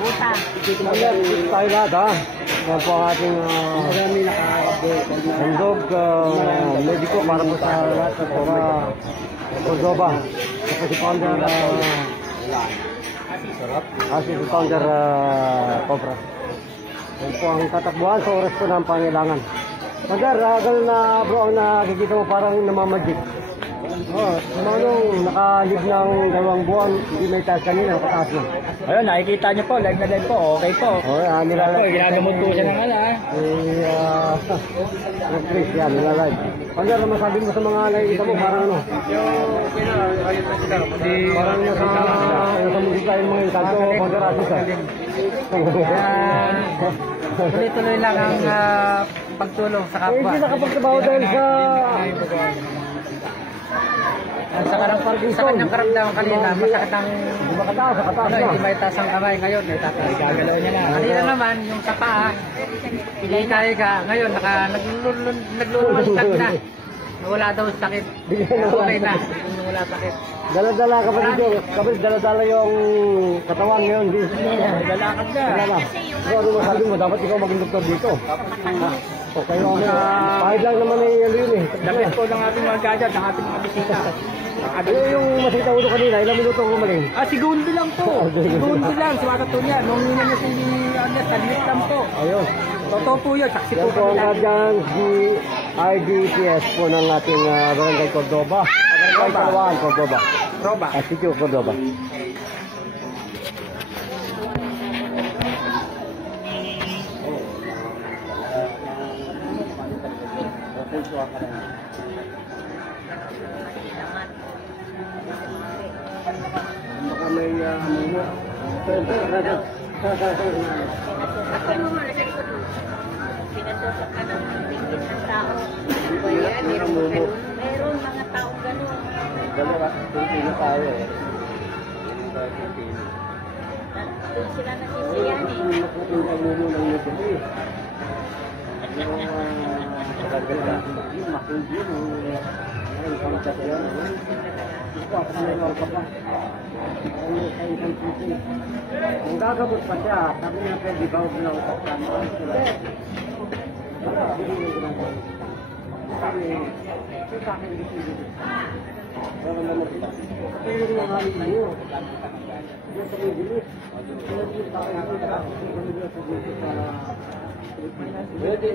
Buta. Tayo lahat ha. Yan po ang ating handog medico para po sa lahat sa Cordoba. Ito si Founder si Founder Cobra. Yan po ang tatakbuhan sa oras po ng pangailangan. Founder, gano'n na bro ang nakikita mo parang namamagic. Nung nakalib ng 2 buwan, hindi may taas kanina, nakataas na. Ayun, nakikita niyo po, live na live po, okay po. Nilalag. Ginagamot po siya ng Chris, yan, nilalag. Pagka masabi mo sa mga nakikita mo, parang ano? Parang nasa musika yung mga ikanto, pagkarasis tuloy-tuloy lang ang pagtulong sa kapwa. Hindi nakapagtrabaho dahil sa... Sa kanyang karamdaman kanina, masakit ang hindi may taas ang kamay ngayon, may tatay, gagalaw niya na. Kanina naman, yung sa paa, hindi kaya ka, ngayon, naglulunstag na. Nawala daw sakit. Okay na, nawala sakit. Dala-dala kapatid yun, kapatid dala-dala yung katawan ngayon. Lalakad na. So ano masabi mo, dapat ikaw maging doktor dito. O kayo ang pahid lang naman ay yun eh. Dapat po ng ating mga gadget, ng ating mga bisita. Yung masita ulo kanina, ilang minuto ang gumaling? Segundo lang po. Segundo lang, sumatat niya. Nung hina niya hindi taglit lang po. Ayun. Totoo po yun, saksi po. Yan po ang kadyang RDPS po ng ating Barangay Cordoba. Barangay Kalawaan, Cordoba. Sitio Cordoba. Baka may ano. Pinatutok ka ng tingin ng tao. Meron mga tao gano'n. Dalawa, Pilipino tayo eh. Doon sila nasisiyan eh. Nakukuha mo ng nito eh. Kung gagabot pa siya, sabi niya pwede ba huwag na utak ka mo?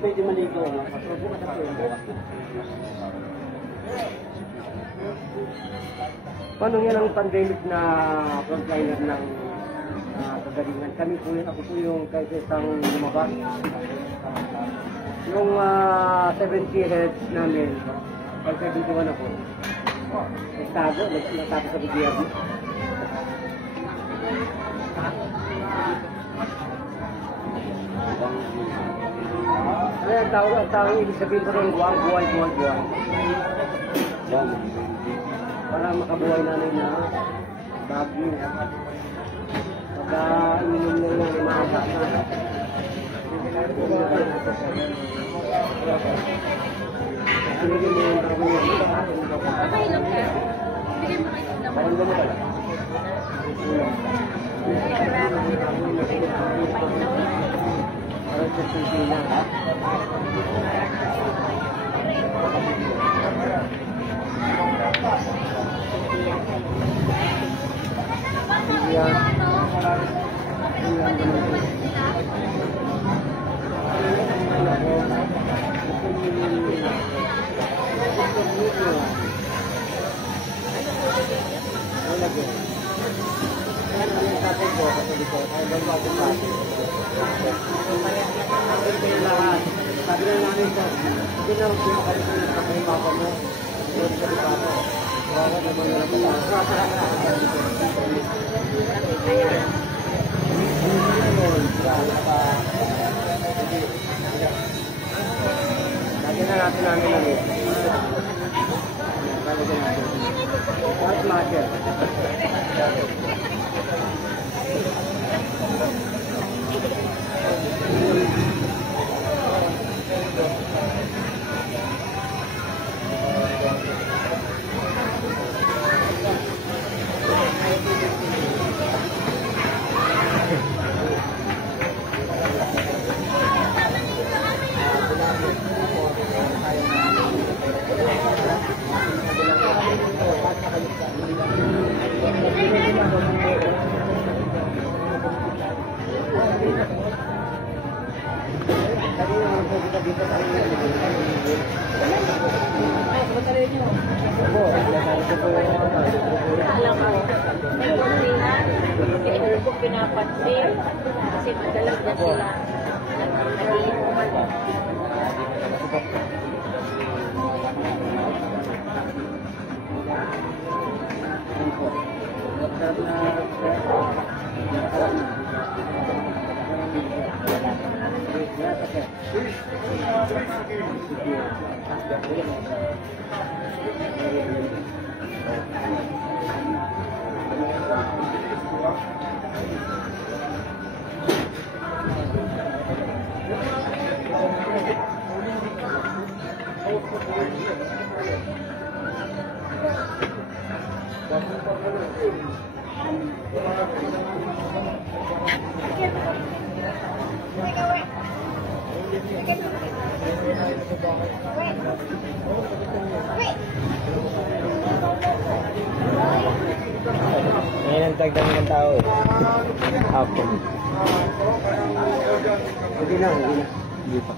Pwede maligo. Paano yan ang pandemic na frontliner ng kagalingan? Kami po yun, ako po yung kahit isang lumabas. Yung 70 heads namin, pagkabituan ako, nagtago, nagtago sa gobyerno. Kaya ang tawag ibig sabihin ko rin, buhay. Yan. Para makabuhay namin na bagyo. Pagka ininom na yung mga bata. Sinigil mo yung bagyo niya. Nakainom ka? Bigay mo kayo ng Parang gano'n pala. Parang sa Pilipinas na. Alam ko, may kundihan, hindi ko pinapansin. Kasi madalas na sila nag-iinuman. Ngayon ang tagdang ng tao eh. Ako. Hindi na. Hindi pa.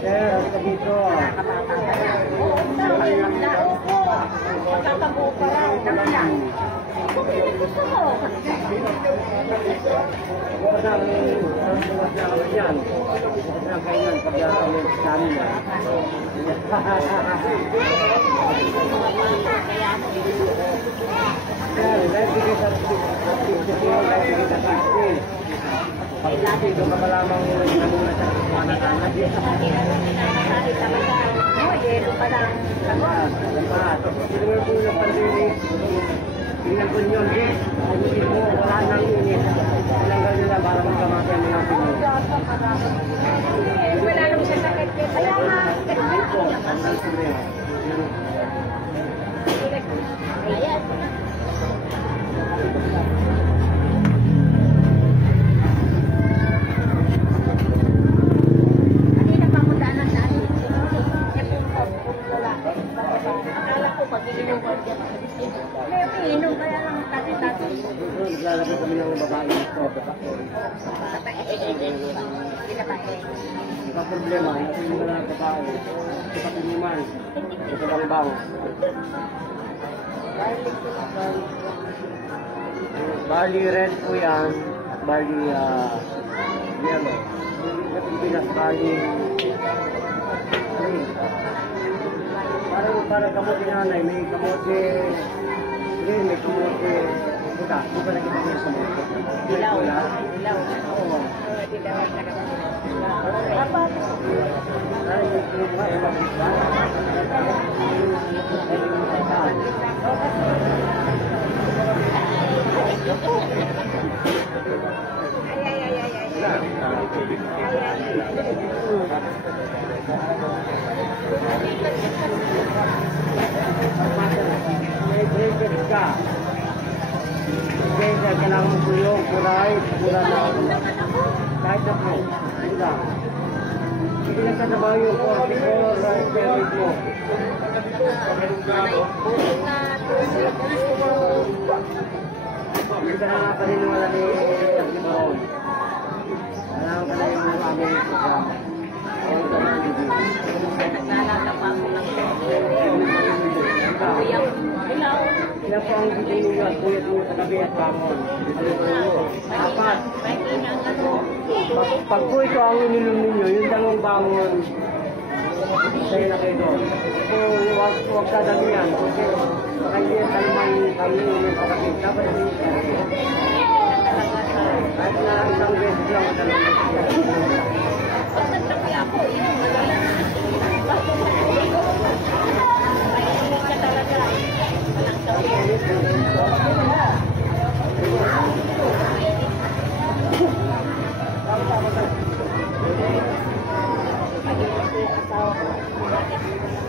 Sir, dito. Magkakabuo pa lang. Gusto mo? Dito ka malamang namuna sa kumanakan. Yelo pa lang. Tingnan ko nyo, hindi mo, wala nang init. Tinanggal nila para magkamati ang mga Pinoy. Wala nang sasakit. Kaya nga, ayan. Kanina pa mo daanan daan. Akala ko pag ininom ko dyan. May inom kaya lang tati-tati. Naglalagay kami ng babae dito. Ito problema, hindi mo na babae. Ito patiniman. Ito lang bang. Bali red po yan. Bali yellow. Ito Pilipinas, bali green. Parang kamote nanay, may kamote green, may kamote puta. Di ba nakita niyo sa kamote? Dilaw. Dilaw. Oo. Dilaw. Dapat. Ay, yung mga may bracket ka. Okay, kailangan mo po yung kulay na kahit na po. Wala. Sige lang ka na ba yung 44 period mo? Hindi ka na paniniwala ni Baron. Alam ka na yung aming program. All ka na hindi. Naglalata pa ako ng Ilan po ang bigay ninyo at buyat mo sa tabi at bangon? Apat. Pag po ito ang ininom ninyo, yung dalawang bangon, sa'yo na kayo doon. So, huwag dadamihan. Kasi baka hindi yan talagang kami yung kapatid. Dapat namin yung kapatid. Kahit na isang beses lang ang dalawang beses.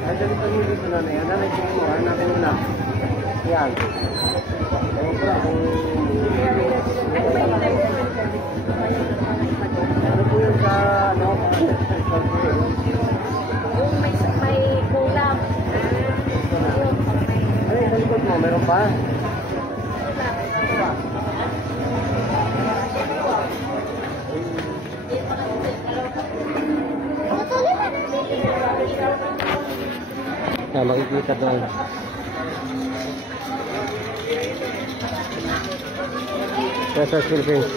Ay, dali pa nyo dito na yan. Nanay mo, hanapin mo na. Yan. Ewan ko lang kung... Ano po yun sa... Ano? Yung may kulam. Ano yung sa likod mo? Meron pa? Makikita doon. Sa Philippines.